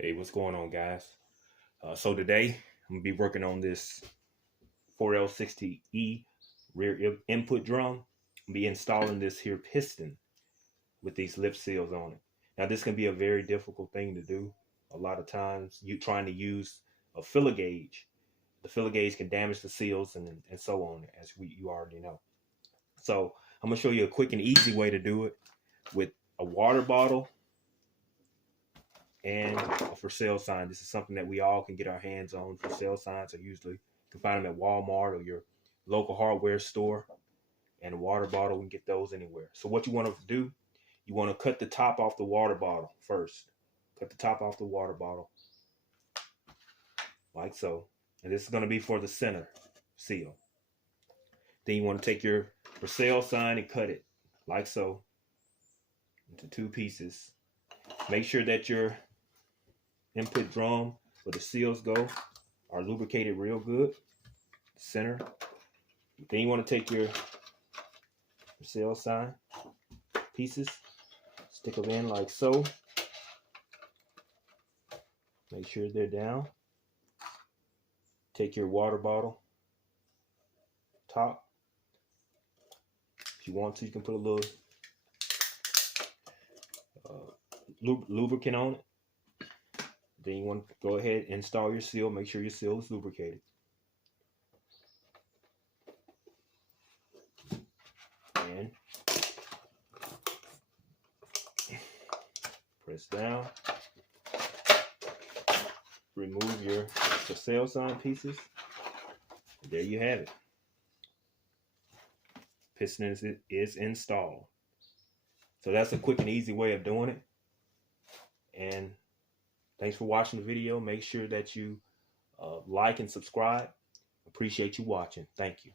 Hey, what's going on, guys? So today I'm gonna be working on this 4L60E rear input drum. I'll be installing this here piston with these lip seals on it. Now this can be a very difficult thing to do. A lot of times you trying to use a filler gauge. The filler gauge can damage the seals and so on, as you already know. So I'm gonna show you a quick and easy way to do it with a water bottle and a for sale sign. This is something that we all can get our hands on. For sale signs are usually, you can find them at Walmart or your local hardware store. And a water bottle, we can get those anywhere. So what you want to do, you want to cut the top off the water bottle first. Cut the top off the water bottle like so. And this is going to be for the center seal. Then you want to take your for sale sign and cut it like so into two pieces. Make sure that your input drum where the seals go are lubricated real good. Center. Then you want to take your sale sign pieces, stick them in like so. Make sure they're down. Take your water bottle top. If you want to, you can put a little lubricant on it. Then you want to go ahead and install your seal. Make sure your seal is lubricated. And press down. Remove your for sale sign pieces. There you have it. Piston is installed. So that's a quick and easy way of doing it. And thanks for watching the video. Make sure that you like and subscribe. Appreciate you watching. Thank you.